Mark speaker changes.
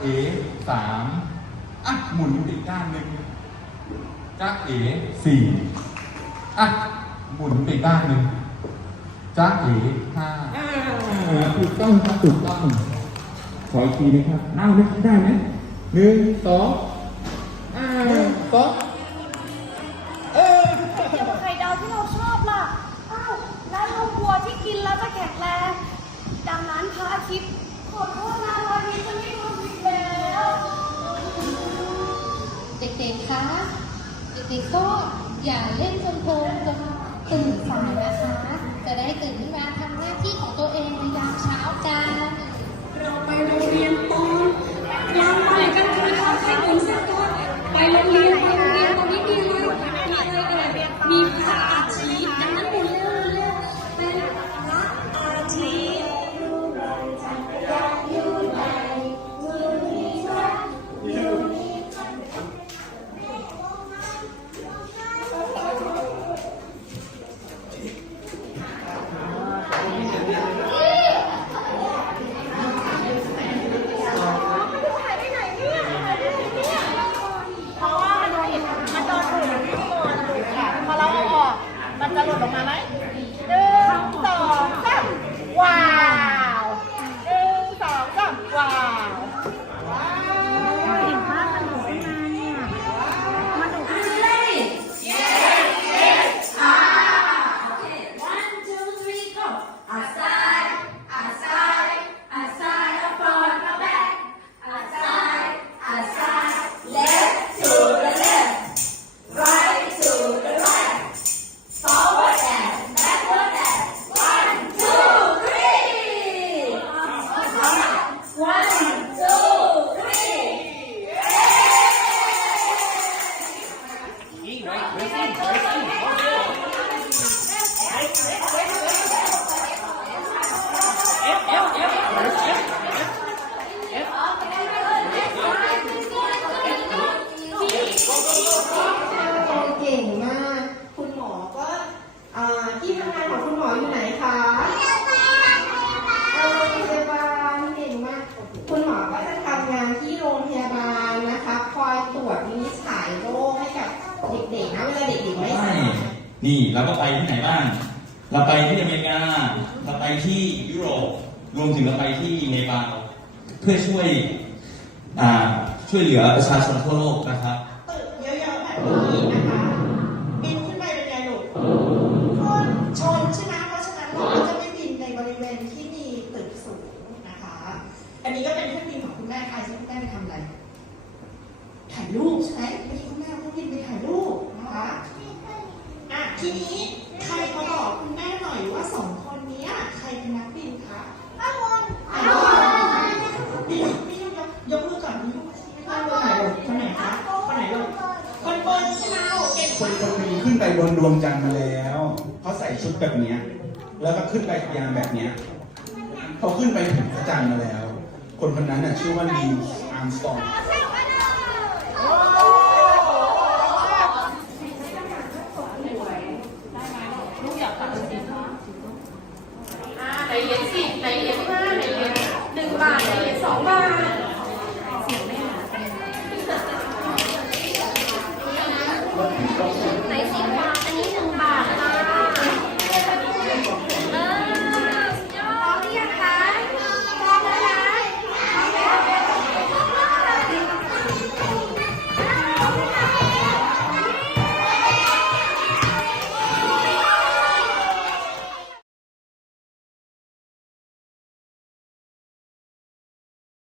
Speaker 1: เอสามอะหมุนอีกด้านหนึ่งจ้าเอสี่อะหมุนไปอีกด้านหนึ่งจ้าเอห้า
Speaker 2: อ่าถูกต้องครับถูกต้อง ขออีกทีนะครับเอาไหมได้ไหมหนึ่งสองอ่าสองเออ
Speaker 3: เกี่ยวกับไข่ดาวที่เราชอบล่ะอ้าวแล้วเรากลัวที่กินแล้วจะแข็งแรงดังนั้นพระอาทิตย์ขอโทษ
Speaker 4: ด็กๆคะเด็กๆก็อย่าเล่นจนโพงจนตื่นสายนะคะ จะได้ตื่นขึ้นมาทำหน้าที่ของตัวเองในยามเช้ากัน
Speaker 5: เราไปโรงเรียนตอนกลางบ่ายกันค่ะคะให้หมุนเส้นก่อนไปโรงเรียนไปโรงเรียน อง
Speaker 3: คุ
Speaker 6: ณหมออยู่ไหนคะโรงพยาบาลเก่งมาก คุณหมอก็จะทำงานที่โรงพยาบาลนะคะ คอยตรวจวินิจฉัยโรคให้กับเด็กๆนะเวลาเด็กๆไม่ส
Speaker 2: ใช่
Speaker 6: บาย
Speaker 2: นี่เราก็ไปที่ไหนบ้าง เราไปที่อเมริกา เราไปที่ยุโรป รวมถึงเราไปที่เนปาลเพื่อช่วยอ่าช่วยเหลือประชาชนทั่วโลกนะครับ
Speaker 6: ตึกเยอะๆแบบนี้ รูปใช่ไหมเมื่อกี้คุณแม่เอาเครื่องบินไปถ่ายรูปนะคะอะทีนี้ใครมาบอกคุณแม่หน่อยว่าสองคนเนี้ยใครเป็นนักบินคะอ้าวนอ้าวนี่พี่ยกยกมือก่อนพี่ยกมือคนไหนลูกคนไหนคะคนไหนลูกคนบนใช่ไหมโอเค
Speaker 7: คนคนนึงขึ้นไปบนดวงจันทร์มาแล้วเขาใส่ชุดแบบเนี้ยแล้วก็ขึ้นไปยานแบบเนี้ยเขาขึ้นไปถึงพระจันทร์มาแล้ว คนคนนั้นน่ะชื่อว่านีอาร์มสตรอง